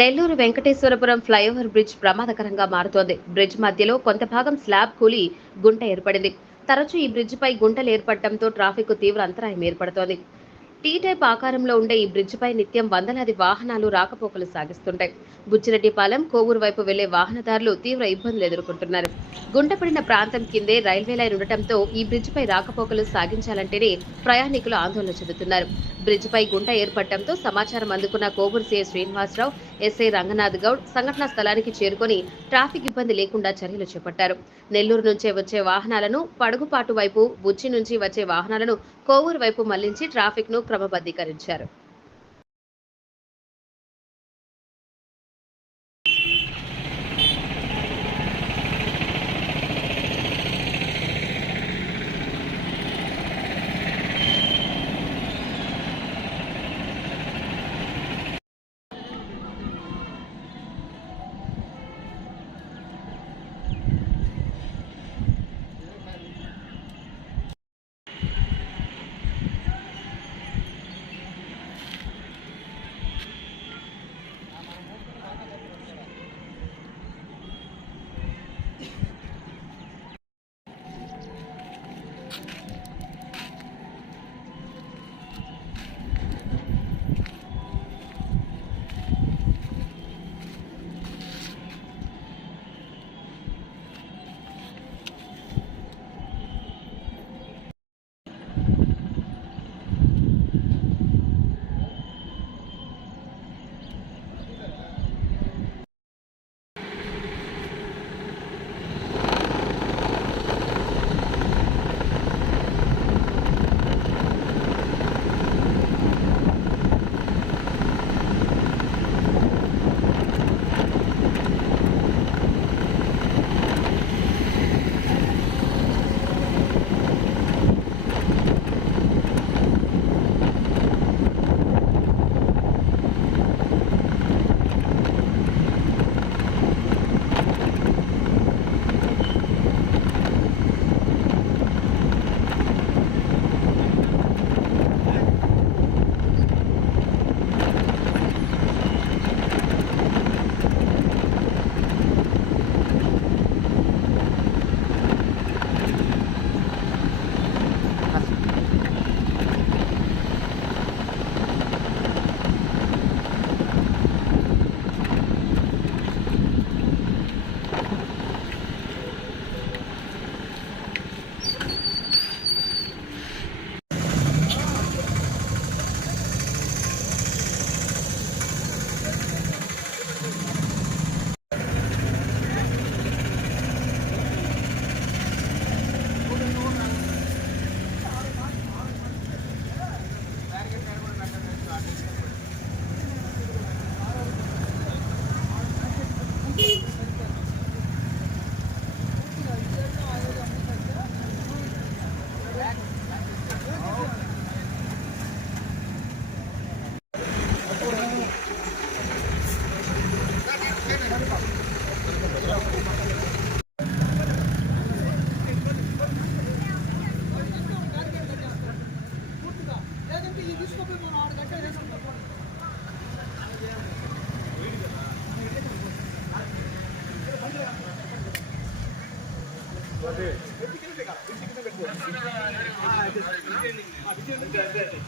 Nellore Venkateswarapuram flyover bridge ప్రమాదకరంగా మారుతోంది. Bridge మధ్యలో కొంత భాగం స్లాబ్ కూలి గుంట ఏర్పడింది. తరచూ ఈ బ్రిడ్జిపై గుంటలు ఏర్పడటంతో ట్రాఫిక్ తీవ్ర అంతరాయం ఏర్పడుతోంది. టీ టైప్ ఆకారంలో ఉండే ఈ బ్రిడ్జిపై నిత్యం వందలాది వాహనాలు రాకపోకలు సాగిస్తుంటాయి. బుచ్చిరెడ్డిపాలెం కోవూరు వైపు వెళ్ళే వాహనదారులు తీవ్ర ఇబ్బందులు ఎదుర్కొంటున్నారు. గుంటపడిన ప్రాంతం కిందే రైల్వే లైన్ ఉండటంతో ఈ బ్రిడ్జిపై రాకపోకలు సాగించాలంటేనే ప్రయాణికులు ఆందోళన చెందుతున్నారు. బ్రిడ్జిపై గుంట ఏర్పడటంతో సమాచారం అందుకున్న కోవూరు సీఐ శ్రీనివాసరావు ఎస్ఐ రంగనాథ్ గౌడ్ సంఘటనా స్థలానికి చేరుకొని ట్రాఫిక్ ఇబ్బంది లేకుండా చర్యలు చేపట్టారు. నెల్లూరు నుంచే వచ్చే వాహనాలను పడుగుపాటు వైపు బుచ్చి నుంచి వచ్చే వాహనాలను కోవూరు వైపు మళ్ళించి ట్రాఫిక్ను క్రమబద్ధీకరించారు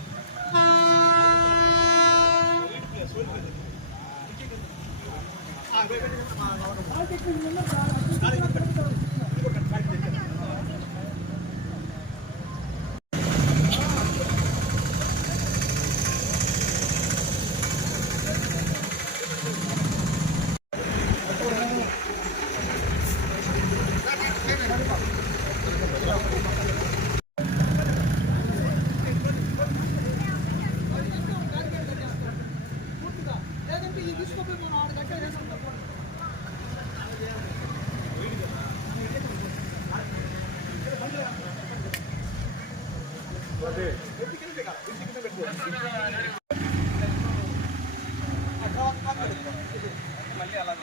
మళ్ళీ అలా